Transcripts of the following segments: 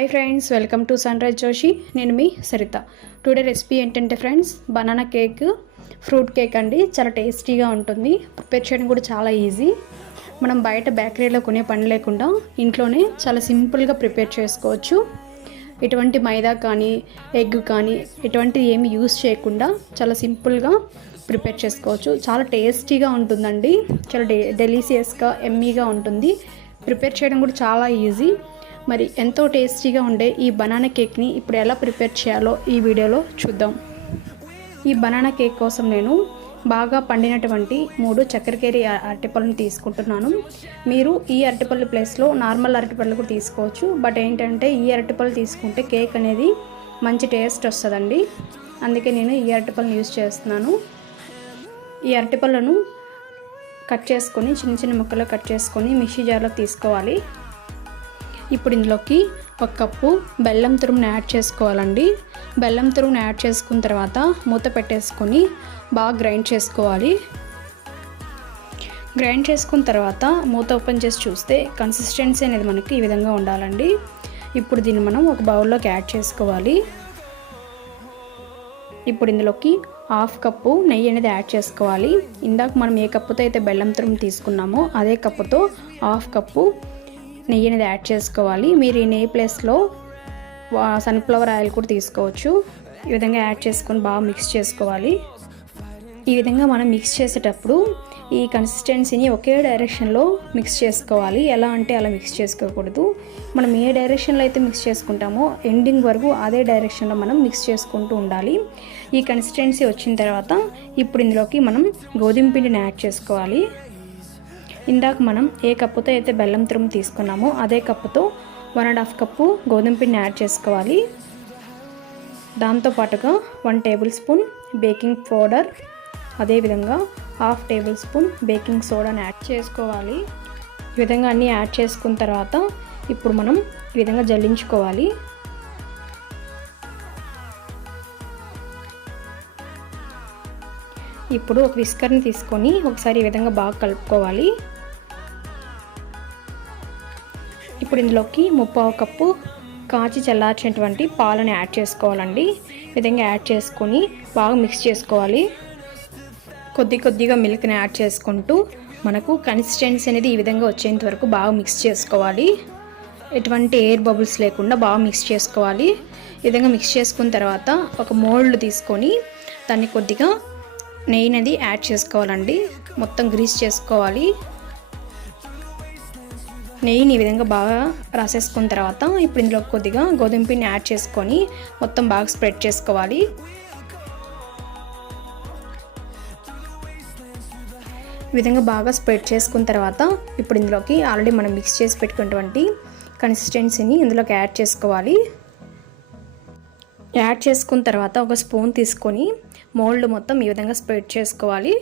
Hi friends, welcome to sunrise Joshi. నేను మీ Saritha. Today recipe ఏంటంటే friends, banana cake, fruit cake అండి. చాలా టేస్టీగా ఉంటుంది. ప్రిపేర్ చేయడం కూడా చాలా ఈజీ. మనం బయట బేకరీలో కొనే పని లేకుండా ఇంట్లోనే చాలా సింపుల్గా ప్రిపేర్ చేసుకోవచ్చు. ఎటువంటి మైదా కానీ ఎగ్ కానీ ఎటువంటి ఏమి యూస్ చేయకుండా చాలా సింపుల్గా ప్రిపేర్ చేసుకోవచ్చు. చాలా టేస్టీగా ఉంటుందండి. చాలా డెలీషియస్గా ఎమ్మీగా ఉంటుంది. ప్రిపేర్ చేయడం కూడా చాలా ఈజీ. మరి ఎంతో టేస్టీగా ఉండే ఈ బనానా కేక్ని ఇప్పుడు ఎలా ప్రిపేర్ చేయాలో ఈ వీడియోలో చూద్దాం. ఈ బనానా కేక్ కోసం నేను బాగా పండినటువంటి 3 చక్కెరకేరి అరటిపళ్ళను తీసుకుంటున్నాను. మీరు ఈ అరటిపళ్ళు ప్లేస్లో నార్మల్ అరటిపళ్ళు కూడా తీసుకోవచ్చు. బట్ ఏంటంటే ఈ అరటిపళ్ళు తీసుకుంటే కేక్ అనేది మంచి టేస్ట్ వస్తుందండి. అందుకే నేను ఈ అరటిపళ్ళను యూజ్ చేస్తున్నాను. ఈ అరటిపళ్ళను కట్ చేసుకొని చిన్న చిన్న ముక్కలు కట్ చేసుకొని మిక్సీ జార్లో తీసుకోవాలి. ఇప్పుడు ఇందులోకి 1 కప్పు బెల్లం తురుమును యాడ్ చేసుకోవాలండి. బెల్లం తురుమును యాడ్ చేసుకున్న తర్వాత మూత పెట్టేసుకొని బాగా గ్రైండ్ చేసుకోవాలి. గ్రైండ్ చేసుకున్న తర్వాత మూత ఓపెన్ చేసి చూస్తే కన్సిస్టెన్సీ అనేది మనకి ఈ విధంగా ఉండాలండి. ఇప్పుడు దీన్ని మనం ఒక బౌల్లోకి యాడ్ చేసుకోవాలి. ఇప్పుడు ఇందులోకి 1/2 కప్పు నెయ్యి అనేది యాడ్ చేసుకోవాలి. ఇందాక మనం ఏ కప్పుతో అయితే బెల్లం తురుము తీసుకున్నామో అదే కప్పుతో 1/2 కప్పు నెయ్యి అనేది యాడ్ చేసుకోవాలి. మీరు ఈ నెయ్యి ప్లేస్లో సన్ఫ్లవర్ ఆయిల్ కూడా తీసుకోవచ్చు. ఈ విధంగా యాడ్ చేసుకొని బాగా మిక్స్ చేసుకోవాలి. ఈ విధంగా మనం మిక్స్ చేసేటప్పుడు ఈ కన్సిస్టెన్సీని ఒకే డైరెక్షన్లో మిక్స్ చేసుకోవాలి. ఎలా అంటే అలా మిక్స్ చేసుకోకూడదు. మనం ఏ డైరెక్షన్లో అయితే మిక్స్ చేసుకుంటామో ఎండింగ్ వరకు అదే డైరెక్షన్లో మనం మిక్స్ చేసుకుంటూ ఉండాలి. ఈ కన్సిస్టెన్సీ వచ్చిన తర్వాత ఇప్పుడు ఇందులోకి మనం గోధుమ పిండిని యాడ్ చేసుకోవాలి. ఇందాక మనం ఏ కప్పుతో అయితే బెల్లం తురుము తీసుకున్నామో అదే కప్పుతో 1.5 కప్పు గోధుమ పిండిని యాడ్ చేసుకోవాలి. దాంతోపాటుగా 1 టేబుల్ స్పూన్ బేకింగ్ పౌడర్, అదేవిధంగా 1/2 టేబుల్ స్పూన్ బేకింగ్ సోడాని యాడ్ చేసుకోవాలి. ఈ విధంగా అన్నీ యాడ్ చేసుకున్న తర్వాత ఇప్పుడు మనం ఈ విధంగా జల్లించుకోవాలి. ఇప్పుడు ఒక విస్కర్ని తీసుకొని ఒకసారి ఈ విధంగా బాగా కలుపుకోవాలి. ఇప్పుడు ఇందులోకి 1/4 కప్పు కాచి చల్లార్చినటువంటి పాలను యాడ్ చేసుకోవాలండి. ఈ విధంగా యాడ్ చేసుకొని బాగా మిక్స్ చేసుకోవాలి. కొద్దిగా మిల్క్ని యాడ్ చేసుకుంటూ మనకు కన్సిస్టెన్సీ అనేది ఈ విధంగా వచ్చేంత వరకు బాగా మిక్స్ చేసుకోవాలి. ఎటువంటి ఎయిర్ బబుల్స్ లేకుండా బాగా మిక్స్ చేసుకోవాలి. ఈ విధంగా మిక్స్ చేసుకున్న తర్వాత ఒక మోల్డ్ తీసుకొని దాన్ని కొద్దిగా నెయ్యి అనేది యాడ్ చేసుకోవాలండి. మొత్తం గ్రీస్ చేసుకోవాలి. నెయ్యిని ఈ విధంగా బాగా రాసేసుకున్న తర్వాత ఇప్పుడు ఇందులో కొద్దిగా గోధుమ పిండిని యాడ్ చేసుకొని మొత్తం బాగా స్ప్రెడ్ చేసుకోవాలి. ఈ విధంగా బాగా స్ప్రెడ్ చేసుకున్న తర్వాత ఇప్పుడు ఇందులోకి ఆల్రెడీ మనం మిక్స్ చేసి పెట్టుకున్నటువంటి కన్సిస్టెన్సీని ఇందులోకి యాడ్ చేసుకోవాలి. యాడ్ చేసుకున్న తర్వాత ఒక స్పూన్ తీసుకొని మోల్డ్ మొత్తం ఈ విధంగా స్ప్రెడ్ చేసుకోవాలి.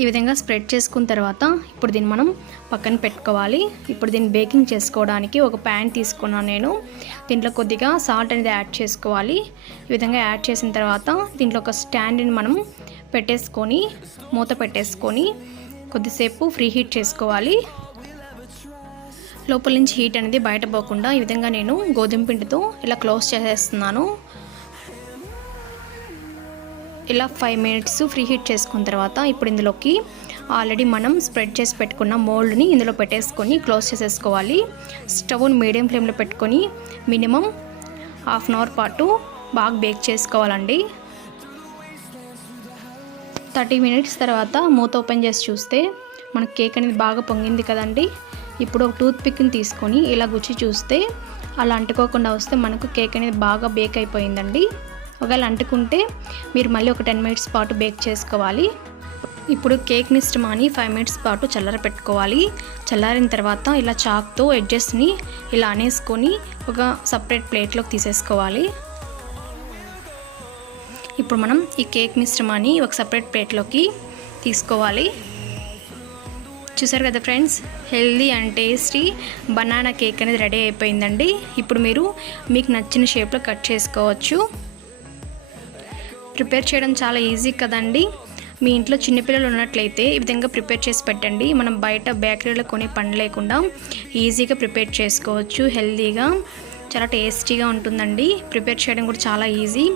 ఈ విధంగా స్ప్రెడ్ చేసుకున్న తర్వాత ఇప్పుడు దీన్ని మనం పక్కన పెట్టుకోవాలి. ఇప్పుడు దీన్ని బేకింగ్ చేసుకోవడానికి ఒక ప్యాన్ తీసుకున్నాను నేను. దీంట్లో కొద్దిగా సాల్ట్ అనేది యాడ్ చేసుకోవాలి. ఈ విధంగా యాడ్ చేసిన తర్వాత దీంట్లో ఒక స్టాండ్ని మనం పెట్టేసుకొని మూత పెట్టేసుకొని కొద్దిసేపు ఫ్రీ హీట్ చేసుకోవాలి. లోపల నుంచి హీట్ అనేది బయట పోకుండా ఈ విధంగా నేను గోధుమ పిండితో ఇలా క్లోజ్ చేసేస్తున్నాను. ఇలా 5 మినిట్స్ ఫ్రీ హీట్ చేసుకున్న తర్వాత ఇప్పుడు ఇందులోకి ఆల్రెడీ మనం స్ప్రెడ్ చేసి పెట్టుకున్న మోల్డ్ని ఇందులో పెట్టేసుకొని క్లోజ్ చేసేసుకోవాలి. స్టవ్ని మీడియం ఫ్లేమ్లో పెట్టుకొని మినిమం 1/2 అవర్ పాటు బాగా బేక్ చేసుకోవాలండి. 30 మినిట్స్ తర్వాత మూత ఓపెన్ చేసి చూస్తే మనకు కేక్ అనేది బాగా పొంగింది కదండి. ఇప్పుడు ఒక టూత్ పిక్ని తీసుకొని ఇలా గుచ్చి చూస్తే అలా అంటుకోకుండా వస్తే మనకు కేక్ అనేది బాగా బేక్ అయిపోయిందండి. ఒకవేళ అంటుకుంటే మీరు మళ్ళీ ఒక 10 మినిట్స్ పాటు బేక్ చేసుకోవాలి. ఇప్పుడు కేక్ మిశ్రమాన్ని 5 మినిట్స్ పాటు చల్లార పెట్టుకోవాలి. చల్లారిన తర్వాత ఇలా చాక్తో ఎడ్జెస్ని ఇలా అనేసుకొని ఒక సపరేట్ ప్లేట్లోకి తీసేసుకోవాలి. ఇప్పుడు మనం ఈ కేక్ మిశ్రమాన్ని ఒక సపరేట్ ప్లేట్లోకి తీసుకోవాలి. చూసారు కదా friends, healthy and tasty banana cake అనేది రెడీ అయిపోయిందండి. ఇప్పుడు మీరు మీకు నచ్చిన షేప్లో కట్ చేసుకోవచ్చు. ప్రిపేర్ చేయడం చాలా ఈజీ కదండి. మీ ఇంట్లో చిన్నపిల్లలు ఉన్నట్లయితే ఈ విధంగా ప్రిపేర్ చేసి పెట్టండి. మనం బయట బేకరీలో కొని పని లేకుండా ఈజీగా ప్రిపేర్ చేసుకోవచ్చు. హెల్తీగా చాలా టేస్టీగా ఉంటుందండి. ప్రిపేర్ చేయడం కూడా చాలా ఈజీ.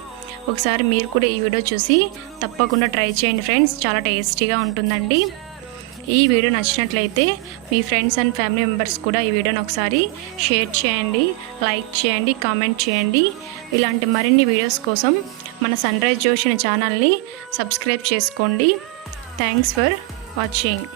ఒకసారి మీరు కూడా ఈ వీడియో చూసి తప్పకుండా ట్రై చేయండి ఫ్రెండ్స్. చాలా టేస్టీగా ఉంటుందండి. ఈ వీడియో నచ్చినట్లయితే మీ ఫ్రెండ్స్ అండ్ ఫ్యామిలీ మెంబర్స్ కూడా ఈ వీడియోని ఒకసారి షేర్ చేయండి, లైక్ చేయండి, కామెంట్ చేయండి. ఇలాంటి మరిన్ని వీడియోస్ కోసం మన సన్ రైజ్ జోషి ఛానల్ని సబ్స్క్రైబ్ చేసుకోండి. Thanks for watching.